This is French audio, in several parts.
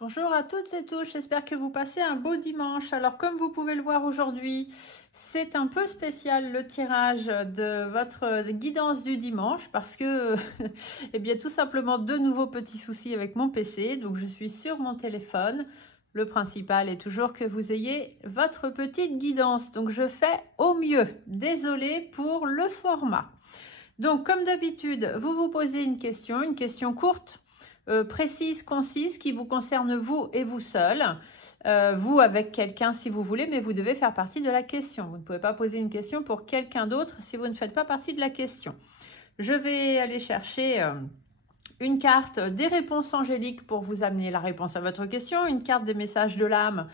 Bonjour à toutes et tous, j'espère que vous passez un beau dimanche. Alors comme vous pouvez le voir aujourd'hui, c'est un peu spécial le tirage de votre guidance du dimanche parce que, eh bien tout simplement de nouveaux petits soucis avec mon PC. Donc je suis sur mon téléphone. Le principal est toujours que vous ayez votre petite guidance. Donc je fais au mieux. Désolée pour le format. Donc comme d'habitude, vous vous posez une question courte. Précise, concise, qui vous concerne vous et vous seul, vous avec quelqu'un si vous voulez, mais vous devez faire partie de la question. Vous ne pouvez pas poser une question pour quelqu'un d'autre si vous ne faites pas partie de la question. Je vais aller chercher une carte des réponses angéliques pour vous amener la réponse à votre question, une carte des messages de l'âme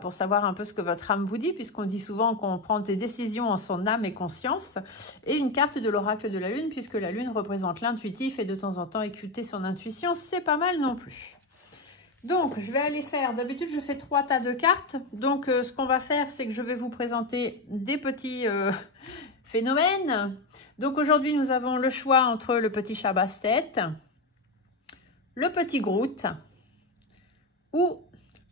pour savoir un peu ce que votre âme vous dit, puisqu'on dit souvent qu'on prend des décisions en son âme et conscience, et une carte de l'oracle de la lune, puisque la lune représente l'intuitif et de temps en temps écouter son intuition, c'est pas mal non plus. Donc, je vais aller faire, d'habitude je fais 3 tas de cartes, donc ce qu'on va faire, c'est que je vais vous présenter des petits phénomènes. Donc aujourd'hui, nous avons le choix entre le petit chat basse-tête, le petit Groot ou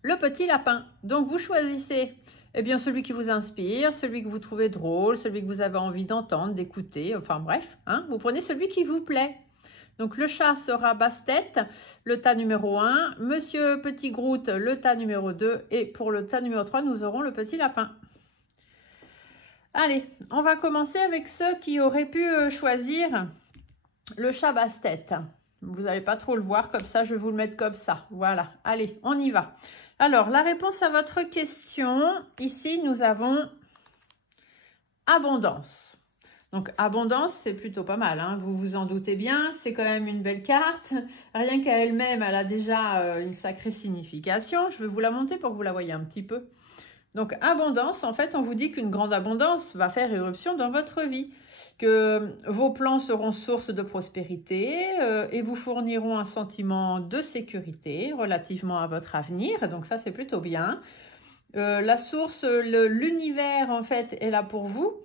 le petit lapin. Donc vous choisissez bien celui qui vous inspire, celui que vous trouvez drôle, celui que vous avez envie d'entendre, d'écouter, enfin bref, vous prenez celui qui vous plaît. Donc le chat sera basse-tête, le tas numéro 1, monsieur petit Groot, le tas numéro 2, et pour le tas numéro 3, nous aurons le petit lapin. Allez, on va commencer avec ceux qui auraient pu choisir le chat basse-tête. Vous n'allez pas trop le voir comme ça, je vais vous le mettre comme ça. Voilà, allez, on y va. Alors, la réponse à votre question, ici, nous avons abondance. Donc, abondance, c'est plutôt pas mal, vous vous en doutez bien, c'est quand même une belle carte. Rien qu'à elle-même, elle a déjà une sacrée signification. Je vais vous la monter pour que vous la voyez un petit peu. Donc, abondance, en fait, on vous dit qu'une grande abondance va faire éruption dans votre vie, que vos plans seront source de prospérité et vous fourniront un sentiment de sécurité relativement à votre avenir. Donc, ça, c'est plutôt bien. La source, l'univers, en fait, est là pour vous.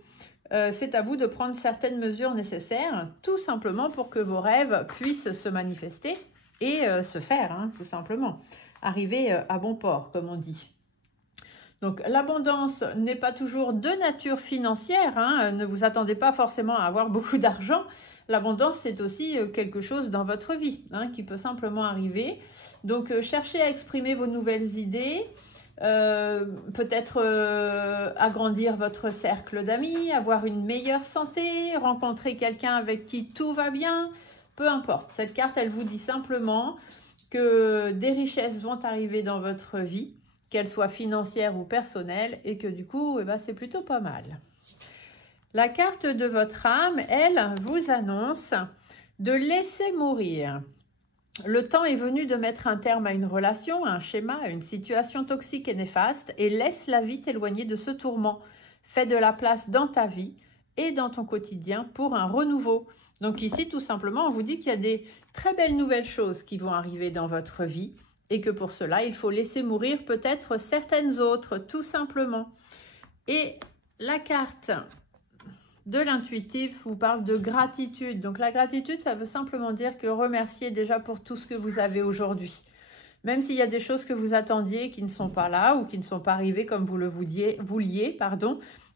C'est à vous de prendre certaines mesures nécessaires, tout simplement pour que vos rêves puissent se manifester et se faire, tout simplement. Arriver à bon port, comme on dit. Donc, l'abondance n'est pas toujours de nature financière, ne vous attendez pas forcément à avoir beaucoup d'argent. L'abondance, c'est aussi quelque chose dans votre vie, qui peut simplement arriver. Donc, cherchez à exprimer vos nouvelles idées, peut-être agrandir votre cercle d'amis, avoir une meilleure santé, rencontrer quelqu'un avec qui tout va bien, peu importe. Cette carte, elle vous dit simplement que des richesses vont arriver dans votre vie, qu'elle soit financière ou personnelle, et que du coup, c'est plutôt pas mal. La carte de votre âme, elle, vous annonce de laisser mourir. Le temps est venu de mettre un terme à une relation, à un schéma, à une situation toxique et néfaste, et laisse la vie t'éloigner de ce tourment. Fais de la place dans ta vie et dans ton quotidien pour un renouveau. Donc ici, tout simplement, on vous dit qu'il y a des très belles nouvelles choses qui vont arriver dans votre vie, et que pour cela, il faut laisser mourir peut-être certaines autres, tout simplement. Et la carte de l'intuitif vous parle de gratitude. Donc la gratitude, ça veut simplement dire que remercier déjà pour tout ce que vous avez aujourd'hui. Même s'il y a des choses que vous attendiez qui ne sont pas là ou qui ne sont pas arrivées comme vous le vouliez,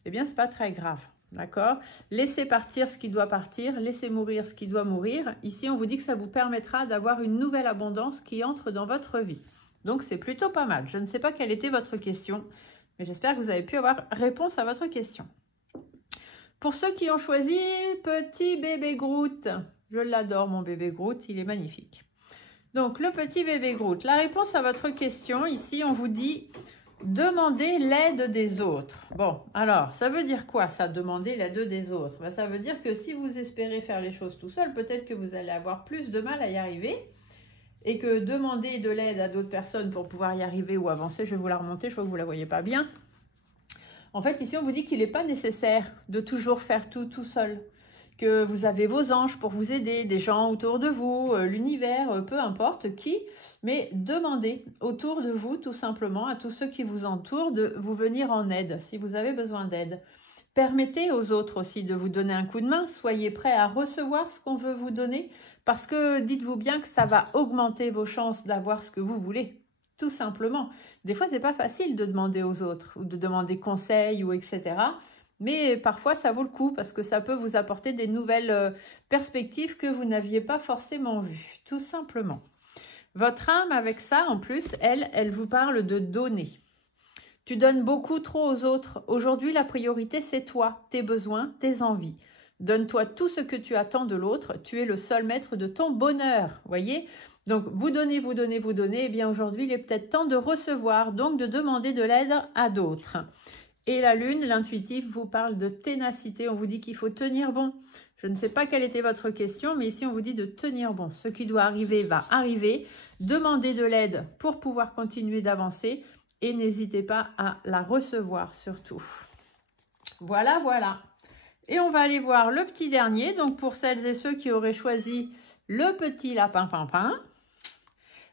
eh bien, c'est pas très grave. D'accord? Laissez partir ce qui doit partir, laissez mourir ce qui doit mourir. Ici, on vous dit que ça vous permettra d'avoir une nouvelle abondance qui entre dans votre vie. Donc, c'est plutôt pas mal. Je ne sais pas quelle était votre question, mais j'espère que vous avez pu avoir réponse à votre question. Pour ceux qui ont choisi petit bébé Groot, je l'adore mon bébé Groot, il est magnifique. Donc, le petit bébé Groot, la réponse à votre question, ici, on vous dit... Demander l'aide des autres. Bon, alors, ça veut dire quoi, ça, demander l'aide des autres? Ça veut dire que si vous espérez faire les choses tout seul, peut-être que vous allez avoir plus de mal à y arriver et que demander de l'aide à d'autres personnes pour pouvoir y arriver ou avancer, je vais vous la remonter, je crois que vous ne la voyez pas bien. En fait, ici, on vous dit qu'il n'est pas nécessaire de toujours faire tout seul. Que vous avez vos anges pour vous aider, des gens autour de vous, l'univers, peu importe qui, mais demandez autour de vous tout simplement à tous ceux qui vous entourent de vous venir en aide si vous avez besoin d'aide. Permettez aux autres aussi de vous donner un coup de main, soyez prêts à recevoir ce qu'on veut vous donner parce que dites-vous bien que ça va augmenter vos chances d'avoir ce que vous voulez. tout simplement. Des fois, c'est pas facile de demander aux autres ou de demander conseil ou etc. Mais parfois, ça vaut le coup parce que ça peut vous apporter des nouvelles perspectives que vous n'aviez pas forcément vues, tout simplement. Votre âme, avec ça, en plus, elle vous parle de donner. Tu donnes beaucoup trop aux autres. Aujourd'hui, la priorité, c'est toi, tes besoins, tes envies. Donne-toi tout ce que tu attends de l'autre. Tu es le seul maître de ton bonheur, voyez ? Donc, vous donnez, vous donnez, vous donnez. Eh bien, aujourd'hui, il est peut-être temps de recevoir, donc de demander de l'aide à d'autres. Et la lune, l'intuitif, vous parle de ténacité. On vous dit qu'il faut tenir bon. Je ne sais pas quelle était votre question, mais ici, on vous dit de tenir bon. Ce qui doit arriver va arriver. Demandez de l'aide pour pouvoir continuer d'avancer. Et n'hésitez pas à la recevoir surtout. Voilà, voilà. Et on va aller voir le petit dernier. Donc, pour celles et ceux qui auraient choisi le petit lapin pimpin.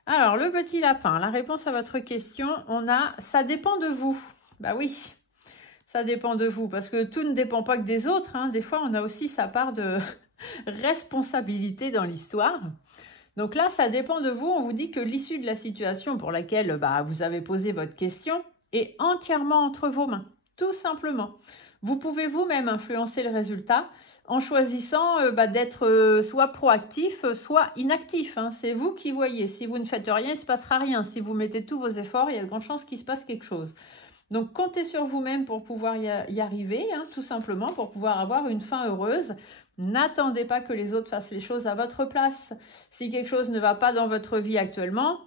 Alors, le petit lapin, la réponse à votre question, on a « ça dépend de vous ». Bah oui, ça dépend de vous parce que tout ne dépend pas que des autres. Hein. Des fois, on a aussi sa part de responsabilité dans l'histoire. Donc là, ça dépend de vous. On vous dit que l'issue de la situation pour laquelle vous avez posé votre question est entièrement entre vos mains, tout simplement. Vous pouvez vous-même influencer le résultat en choisissant d'être soit proactif, soit inactif. Hein. C'est vous qui voyez. Si vous ne faites rien, il ne se passera rien. Si vous mettez tous vos efforts, il y a de grandes chances qu'il se passe quelque chose. Donc, comptez sur vous-même pour pouvoir y arriver, hein, tout simplement, pour pouvoir avoir une fin heureuse. N'attendez pas que les autres fassent les choses à votre place. Si quelque chose ne va pas dans votre vie actuellement,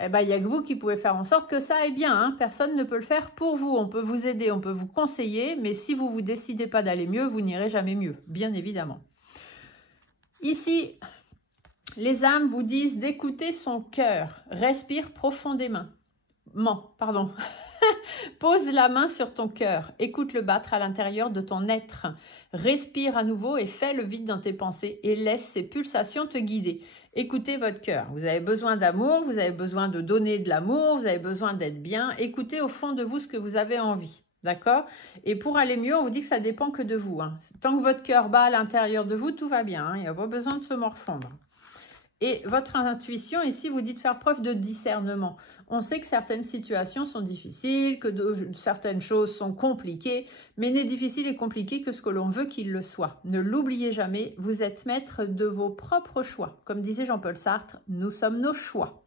il n'y a que vous qui pouvez faire en sorte que ça aille bien. Hein. Personne ne peut le faire pour vous. On peut vous aider, on peut vous conseiller, mais si vous ne vous décidez pas d'aller mieux, vous n'irez jamais mieux, bien évidemment. Ici, les âmes vous disent d'écouter son cœur. Respire profondément. Pardon. Pose la main sur ton cœur, écoute le battre à l'intérieur de ton être, respire à nouveau et fais le vide dans tes pensées et laisse ces pulsations te guider. Écoutez votre cœur, vous avez besoin d'amour, vous avez besoin de donner de l'amour, vous avez besoin d'être bien, écoutez au fond de vous ce que vous avez envie, d'accord? Et pour aller mieux, on vous dit que ça dépend que de vous. Hein. Tant que votre cœur bat à l'intérieur de vous, tout va bien, hein. Il n'y a pas besoin de se morfondre. Et votre intuition, ici, vous dit de faire preuve de discernement. On sait que certaines situations sont difficiles, que certaines choses sont compliquées, mais n'est difficile et compliqué que ce que l'on veut qu'il le soit. Ne l'oubliez jamais, vous êtes maître de vos propres choix. Comme disait Jean-Paul Sartre, nous sommes nos choix.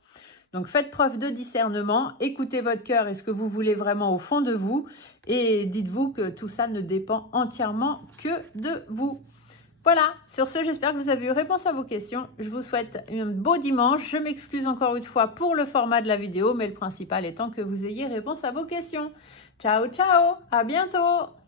Donc faites preuve de discernement, écoutez votre cœur et ce que vous voulez vraiment au fond de vous, et dites-vous que tout ça ne dépend entièrement que de vous. Voilà, sur ce, j'espère que vous avez eu réponse à vos questions. Je vous souhaite un beau dimanche. Je m'excuse encore une fois pour le format de la vidéo, mais le principal étant que vous ayez réponse à vos questions. Ciao, ciao, à bientôt!